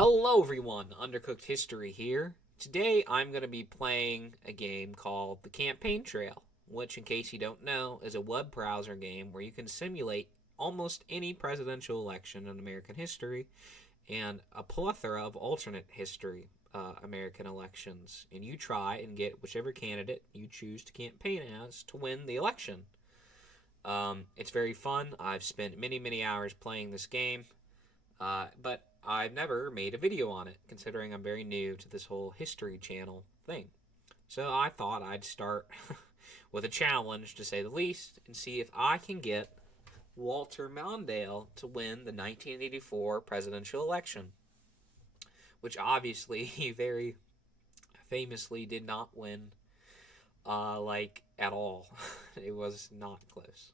Hello everyone, Undercooked History here. Today I'm going to be playing a game called The Campaign Trail, which, in case you don't know, is a web browser game where you can simulate almost any presidential election in American history and a plethora of alternate history American elections. And you try and get whichever candidate you choose to campaign as to win the election. It's very fun. I've spent many hours playing this game. But I've never made a video on it, considering I'm very new to this whole history channel thing. So I thought I'd start with a challenge, to say the least, and see if I can get Walter Mondale to win the 1984 presidential election, which obviously he very famously did not win, at all. It was not close.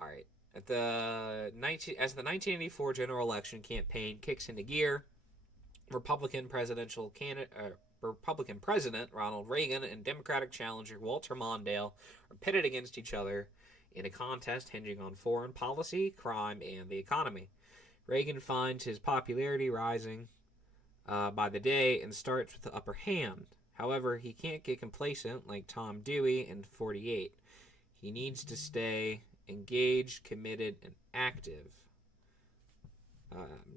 All right. As the 1984 general election campaign kicks into gear, Republican President Ronald Reagan and Democratic challenger Walter Mondale are pitted against each other in a contest hinging on foreign policy, crime, and the economy. Reagan finds his popularity rising by the day and starts with the upper hand. However, he can't get complacent like Tom Dewey in '48. He needs to stay engaged, committed, and active.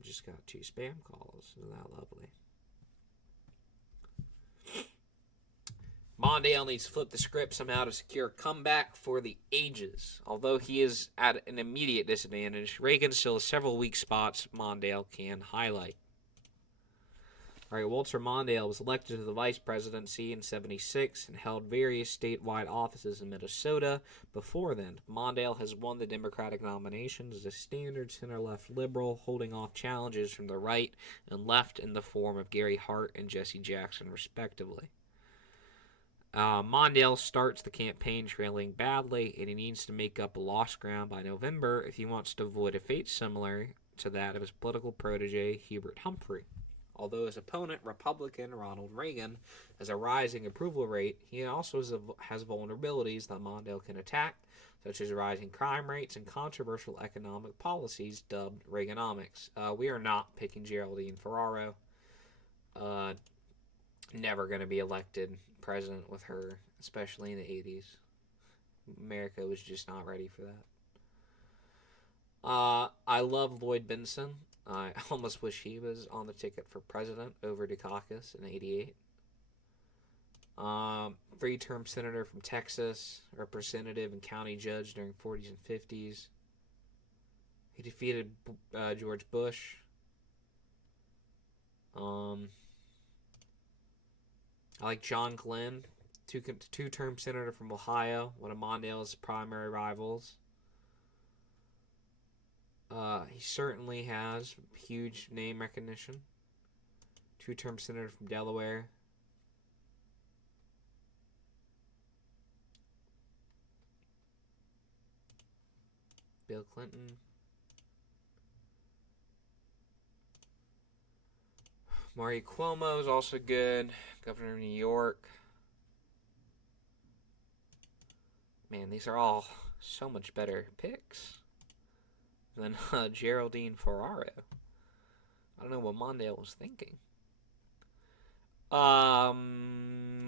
Just got 2 spam calls. Isn't that lovely? Mondale needs to flip the script somehow to secure a comeback for the ages. Although he is at an immediate disadvantage, Reagan still has several weak spots Mondale can highlight. All right, Walter Mondale was elected to the vice presidency in '76 and held various statewide offices in Minnesota before then. Mondale has won the Democratic nominations as a standard center-left liberal, holding off challenges from the right and left in the form of Gary Hart and Jesse Jackson, respectively. Mondale starts the campaign trailing badly, and he needs to make up lost ground by November if he wants to avoid a fate similar to that of his political protege, Hubert Humphrey. Although his opponent, Republican Ronald Reagan, has a rising approval rate, he also has vulnerabilities that Mondale can attack, such as rising crime rates and controversial economic policies dubbed Reaganomics. We are not picking Geraldine Ferraro. Never going to be elected president with her, especially in the 80s. America was just not ready for that. I love Lloyd Benson. I almost wish he was on the ticket for president over Dukakis in '88. 3-term senator from Texas, representative and county judge during '40s and '50s. He defeated George Bush. I like John Glenn, two-term senator from Ohio, one of Mondale's primary rivals. He certainly has huge name recognition. 2-term senator from Delaware. Bill Clinton. Mario Cuomo is also good. Governor of New York. Man, these are all so much better picks than Geraldine Ferraro. I don't know what Mondale was thinking.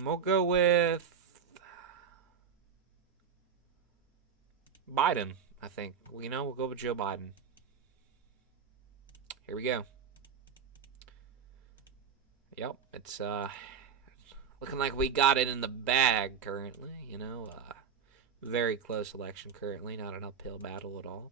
We'll go with Biden, I think. We'll go with Joe Biden. Here we go. Yep, it's looking like we got it in the bag currently. Very close election currently, not an uphill battle at all.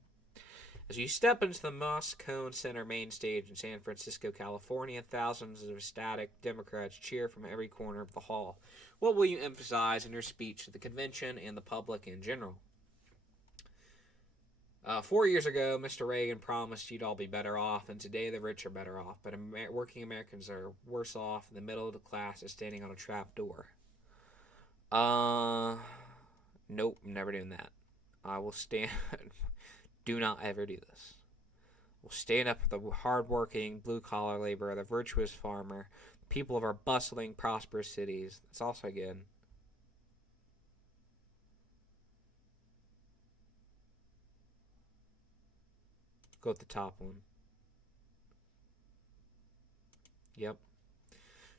As you step into the Moscone Center main stage in San Francisco, California, thousands of ecstatic Democrats cheer from every corner of the hall. What will you emphasize in your speech to the convention and the public in general? 4 years ago, Mr. Reagan promised you'd all be better off, and today the rich are better off, but working Americans are worse off, and the middle of the class is standing on a trap door. Nope, I'm never doing that. I will stand... Do not ever do this. We'll stand up for the hard-working, blue-collar laborer, the virtuous farmer, the people of our bustling, prosperous cities. That's also good. Go with the top one. Yep.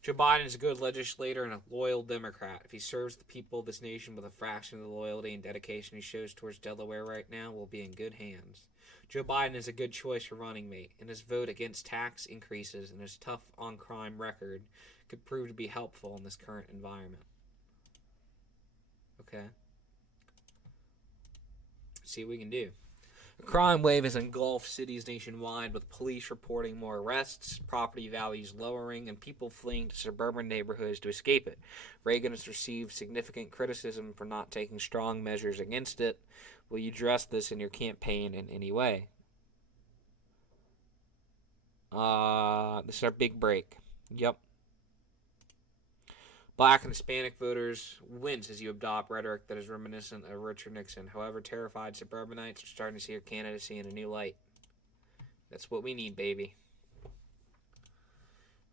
Joe Biden is a good legislator and a loyal Democrat. If he serves the people of this nation with a fraction of the loyalty and dedication he shows towards Delaware right now, we'll be in good hands. Joe Biden is a good choice for running mate, and his vote against tax increases and his tough on crime record could prove to be helpful in this current environment. Okay. Let's see what we can do. A crime wave has engulfed cities nationwide, with police reporting more arrests, property values lowering, and people fleeing to suburban neighborhoods to escape it. Reagan has received significant criticism for not taking strong measures against it. Will you address this in your campaign in any way? This is our big break. Yep. Black and Hispanic voters wins as you adopt rhetoric that is reminiscent of Richard Nixon. However, terrified suburbanites are starting to see your candidacy in a new light. That's what we need, baby.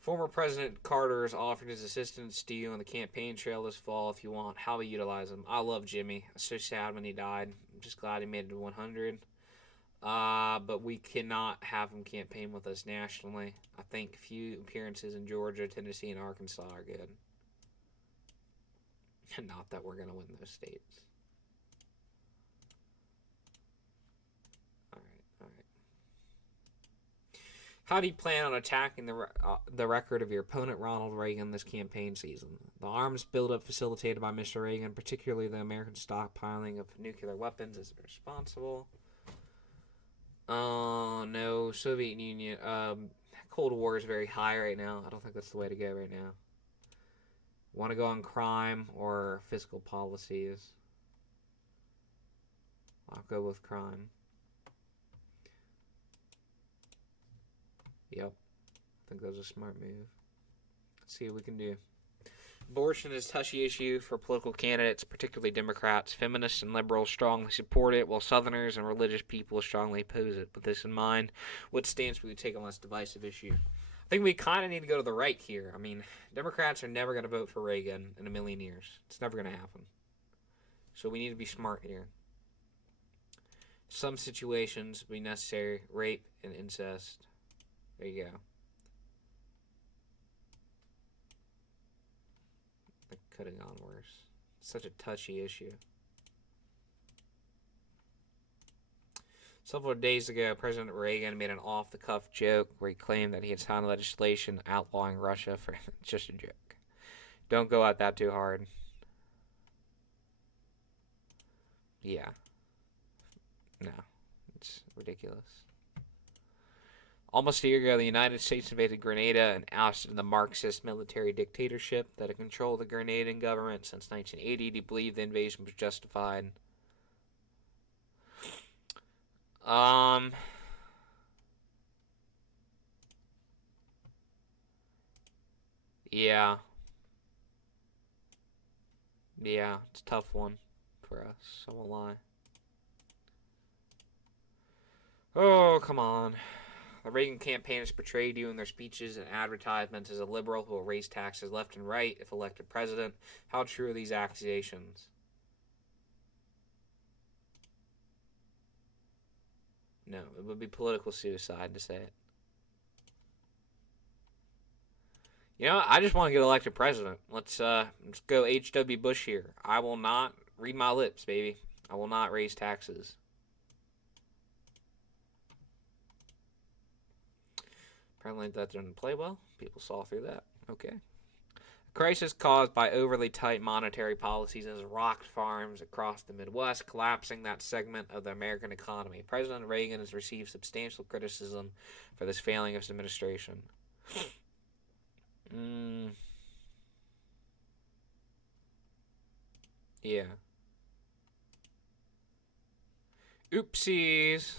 Former President Carter has offered his assistance to you on the campaign trail this fall if you want. How we utilize him. I love Jimmy. I was so sad when he died. I'm just glad he made it to 100. But we cannot have him campaign with us nationally. I think a few appearances in Georgia, Tennessee, and Arkansas are good. Not that we're going to win those states. All right. How do you plan on attacking the record of your opponent, Ronald Reagan, this campaign season? The arms buildup facilitated by Mr. Reagan, particularly the American stockpiling of nuclear weapons, is responsible. Oh, no. Soviet Union. Cold War is very high right now. I don't think that's the way to go right now. Want to go on crime or fiscal policies? I'll go with crime. Yep. I think that was a smart move. Let's see what we can do. Abortion is a touchy issue for political candidates, particularly Democrats. Feminists and liberals strongly support it, while Southerners and religious people strongly oppose it. With this in mind, what stance will you take on this divisive issue? I think we kind of need to go to the right here. I mean, Democrats are never going to vote for Reagan in a million years. It's never going to happen. So we need to be smart here. Some situations will be necessary. Rape and incest. There you go. That could have gone worse. It's such a touchy issue. Several days ago, President Reagan made an off-the-cuff joke where he claimed that he had signed legislation outlawing Russia for just a joke. Don't go at that too hard. Yeah. No. It's ridiculous. Almost a year ago, the United States invaded Grenada and ousted the Marxist military dictatorship that had controlled the Grenadian government since 1980. Do you believe the invasion was justified? Yeah. Yeah, it's a tough one for us, I won't lie. Oh, come on. The Reagan campaign has portrayed you in their speeches and advertisements as a liberal who will raise taxes left and right if elected president. How true are these accusations? No, it would be political suicide to say it. You know, I just want to get elected president. Let's go H.W. Bush here. I will not read my lips, baby. I will not raise taxes. Apparently that didn't play well. People saw through that. Okay. A crisis caused by overly tight monetary policies has rocked farms across the Midwest, collapsing that segment of the American economy. President Reagan has received substantial criticism for this failing of his administration. Yeah. Oopsies.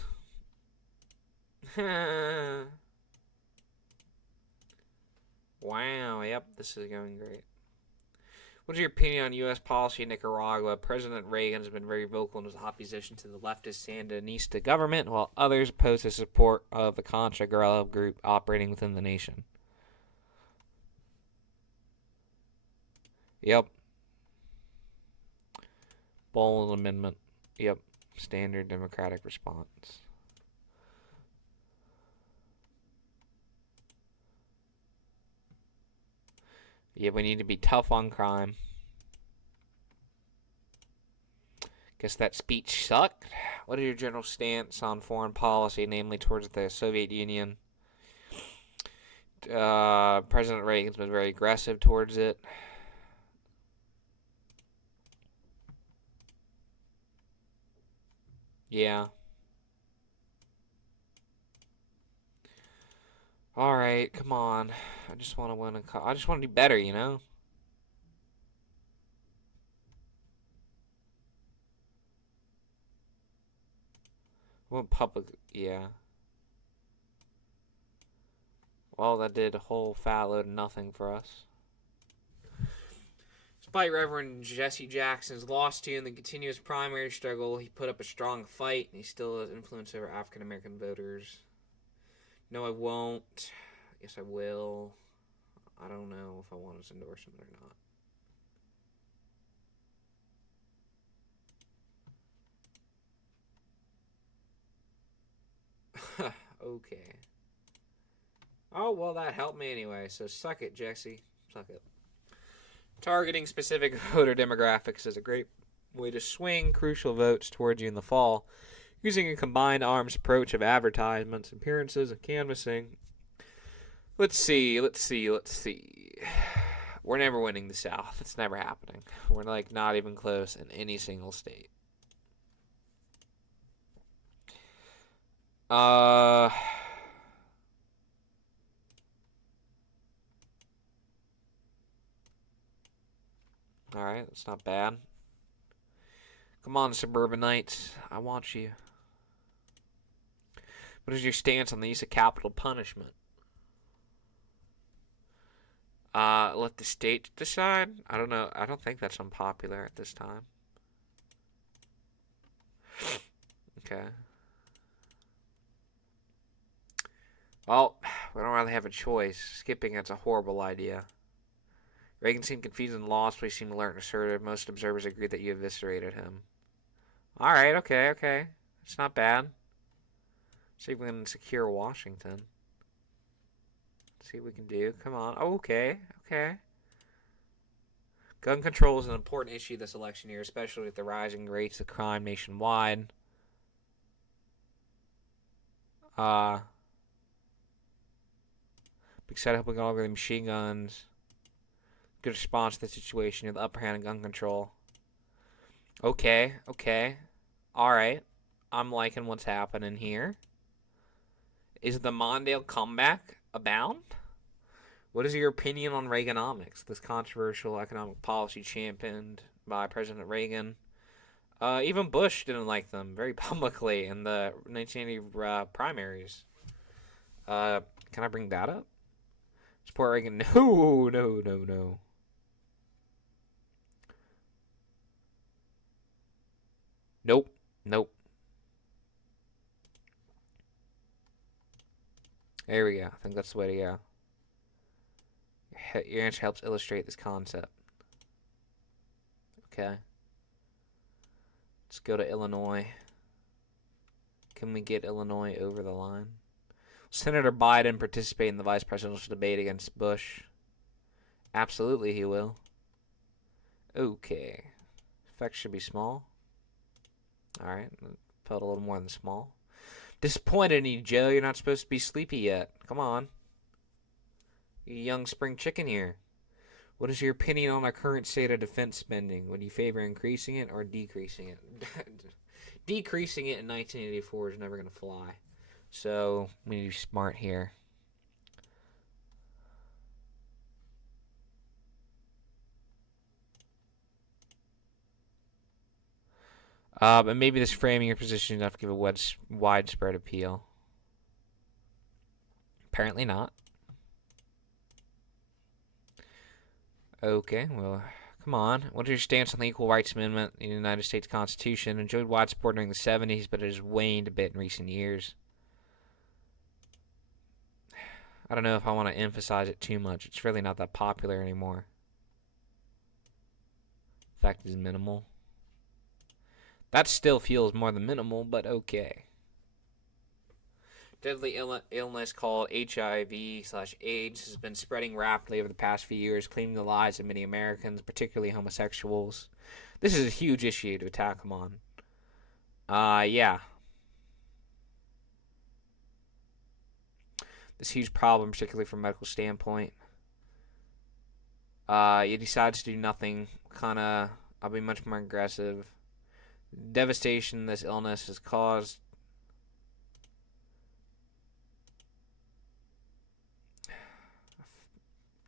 Wow, yep, this is going great. What is your opinion on U.S. policy in Nicaragua? President Reagan has been very vocal in his opposition to the leftist Sandinista government, while others oppose his support of the Contra guerrilla group operating within the nation. Yep. Bold amendment. Yep. Standard Democratic response. Yeah, we need to be tough on crime. Guess that speech sucked. What is your general stance on foreign policy, namely towards the Soviet Union? President Reagan's been very aggressive towards it. Yeah. All right, come on. I just want to win a. I just want to do better, you know. Well, public. Yeah. Well, that did a whole fat load of nothing for us. Despite Reverend Jesse Jackson's loss to in the continuous primary struggle, he put up a strong fight, and he still has influence over African American voters. No, I won't. Yes, I will. I don't know if I want his endorsement or not. Okay. Oh, well, that helped me anyway, so suck it, Jesse. Suck it. Targeting specific voter demographics is a great way to swing crucial votes towards you in the fall. Using a combined arms approach of advertisements, appearances, and canvassing. Let's see. We're never winning the South. It's never happening. We're like not even close in any single state. All right, that's not bad. Come on, suburbanites. I want you. What is your stance on the use of capital punishment? Let the state decide? I don't know. I don't think that's unpopular at this time. Okay. Well, we don't really have a choice. Skipping it's a horrible idea. Reagan seemed confused and lost, but he seemed alert and assertive. Most observers agree that you eviscerated him. Alright, okay. It's not bad. See if we can secure Washington. See what we can do. Come on. Oh, okay. Gun control is an important issue this election year, especially with the rising rates of crime nationwide. Big set up with all the machine guns. Good response to the situation. You have the upper hand in gun control. Okay. Alright. I'm liking what's happening here. Is the Mondale comeback abound? What is your opinion on Reaganomics, this controversial economic policy championed by President Reagan? Even Bush didn't like them very publicly in the 1980 primaries. Can I bring that up? Support Reagan? No. Nope. There we go. I think that's the way to go. Your answer helps illustrate this concept. Okay. Let's go to Illinois. Can we get Illinois over the line? Senator Biden participate in the vice presidential debate against Bush? Absolutely he will. Okay. Effects should be small. Alright. Felt a little more than small. Disappointed in you, Joe. You're not supposed to be sleepy yet. Come on. You young spring chicken here. What is your opinion on our current state of defense spending? Would you favor increasing it or decreasing it? Decreasing it in 1984 is never going to fly. So, we need to be smart here. But maybe this framing your position enough to give a widespread appeal. Apparently not. Okay, well, come on. What is your stance on the Equal Rights Amendment in the United States Constitution? Enjoyed wide support during the 70s, but it has waned a bit in recent years. I don't know if I want to emphasize it too much. It's really not that popular anymore. Effect is minimal. That still feels more than minimal, but okay. Deadly illness called HIV/AIDS has been spreading rapidly over the past few years, claiming the lives of many Americans, particularly homosexuals. This is a huge issue to attack them on. Yeah. This huge problem, particularly from a medical standpoint. He decides to do nothing. I'll be much more aggressive. Devastation this illness has caused.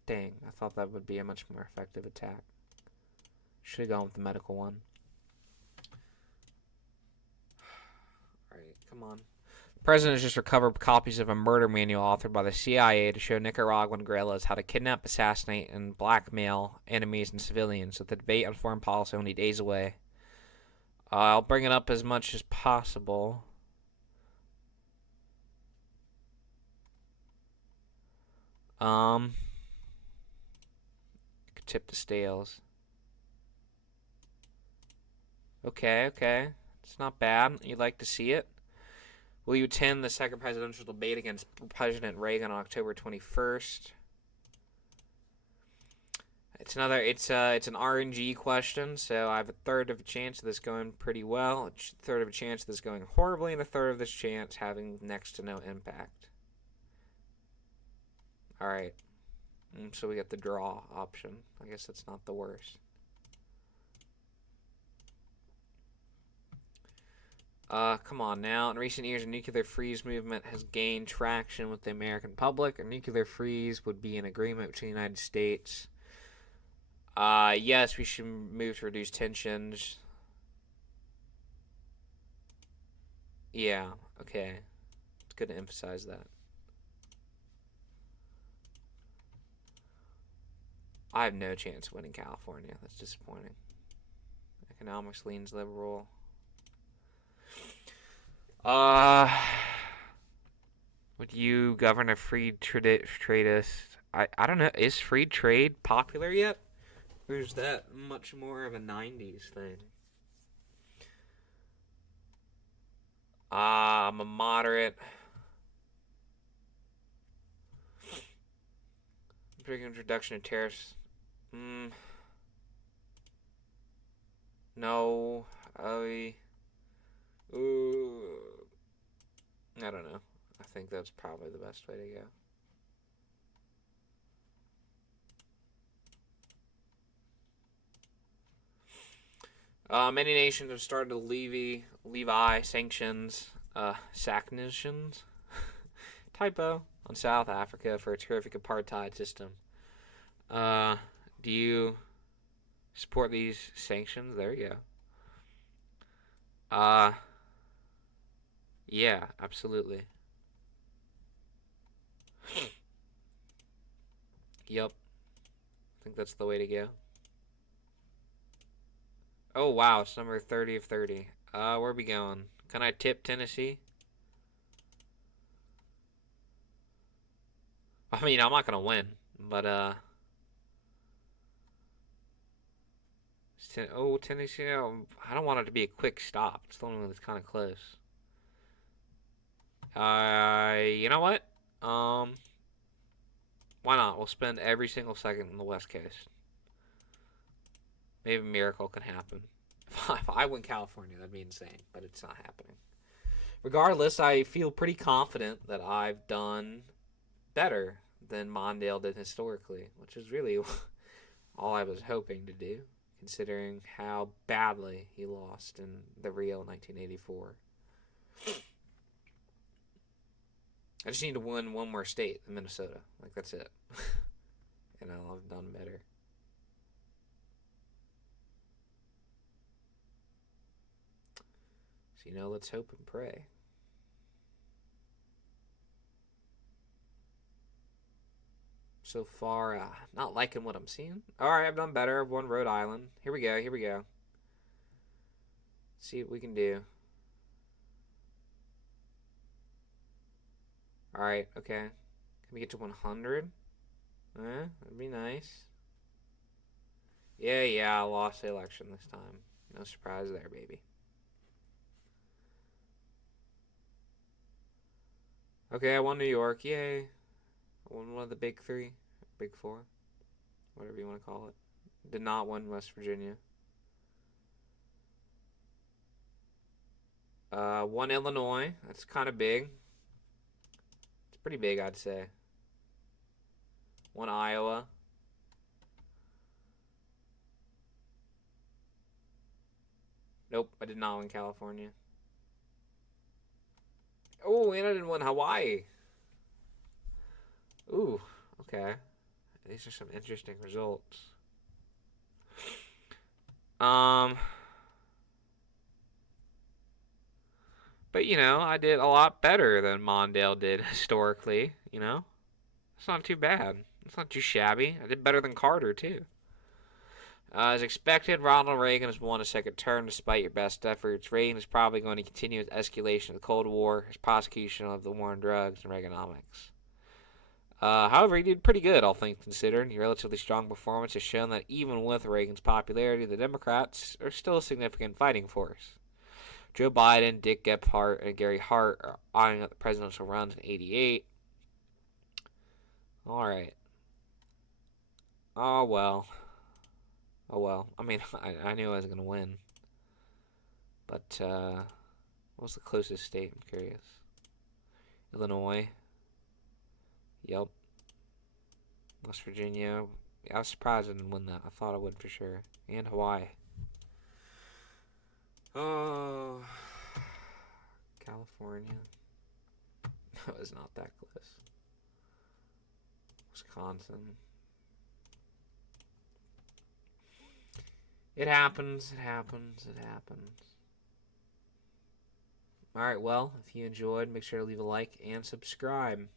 Dang, I thought that would be a much more effective attack. Should have gone with the medical one. Alright, come on. The president has just recovered copies of a murder manual authored by the CIA to show Nicaraguan guerrillas how to kidnap, assassinate, and blackmail enemies and civilians, with the debate on foreign policy only days away. I'll bring it up as much as possible. Tip the scales. Okay. It's not bad. You'd like to see it. Will you attend the second presidential debate against President Reagan on October 21st? It's an RNG question, so I have a third of a chance of this going pretty well, a third of a chance of this going horribly, and a third of this chance having next to no impact. Alright. So we get the draw option. I guess that's not the worst. Come on now. In recent years, a nuclear freeze movement has gained traction with the American public. A nuclear freeze would be an agreement between the United States. Yes, we should move to reduce tensions. Yeah, okay. It's good to emphasize that. I have no chance of winning California. That's disappointing. Economics leans liberal. Would you govern a free tradeist? I don't know. Is free trade popular yet? Or is that much more of a 90s thing? I'm a moderate. Big introduction of tariffs. No. I don't know. I think that's probably the best way to go. Many nations have started to levy sanctions, sanctions, typo, on South Africa for a terrific apartheid system. Do you support these sanctions? There you go. Yeah, absolutely. Yep. I think that's the way to go. Oh, wow. It's number 30 of 30. Where are we going? Can I tip Tennessee? I mean, I'm not going to win. But, Tennessee. I don't want it to be a quick stop. It's the only one that's kind of close. You know what? Why not? We'll spend every single second in the West Coast. Maybe a miracle can happen. If I win California, that'd be insane, but it's not happening. Regardless, I feel pretty confident that I've done better than Mondale did historically, which is really all I was hoping to do, considering how badly he lost in the Rio 1984. I just need to win one more state, Minnesota. Like, that's it. And I'll have done better. So, let's hope and pray. So far, not liking what I'm seeing. Alright, I've done better. I've won Rhode Island. Here we go. Let's see what we can do. Alright, okay. Can we get to 100? That'd be nice. Yeah, I lost the election this time. No surprise there, baby. Okay, I won New York. Yay. I won one of the big three. Big four. Whatever you want to call it. Did not win West Virginia. Won Illinois. That's kind of big. It's pretty big, I'd say. Won Iowa. Nope, I did not win California. Oh, and I didn't win Hawaii. Ooh, okay. These are some interesting results. But you know, I did a lot better than Mondale did historically. You know, it's not too bad. It's not too shabby. I did better than Carter too. As expected, Ronald Reagan has won a second term despite your best efforts. Reagan is probably going to continue his escalation of the Cold War, his prosecution of the war on drugs, and Reaganomics. However, he did pretty good, all things considered. Your relatively strong performance has shown that even with Reagan's popularity, the Democrats are still a significant fighting force. Joe Biden, Dick Gephardt, and Gary Hart are eyeing up the presidential runs in '88. All right. Oh well. Oh well. I mean, I knew I was gonna win, but what was the closest state? I'm curious. Illinois. Yep. West Virginia. Yeah, I was surprised I didn't win that. I thought I would for sure. And Hawaii. Oh, California. That was not that close. Wisconsin. It happens. It happens. It happens. Alright, well, if you enjoyed, make sure to leave a like and subscribe.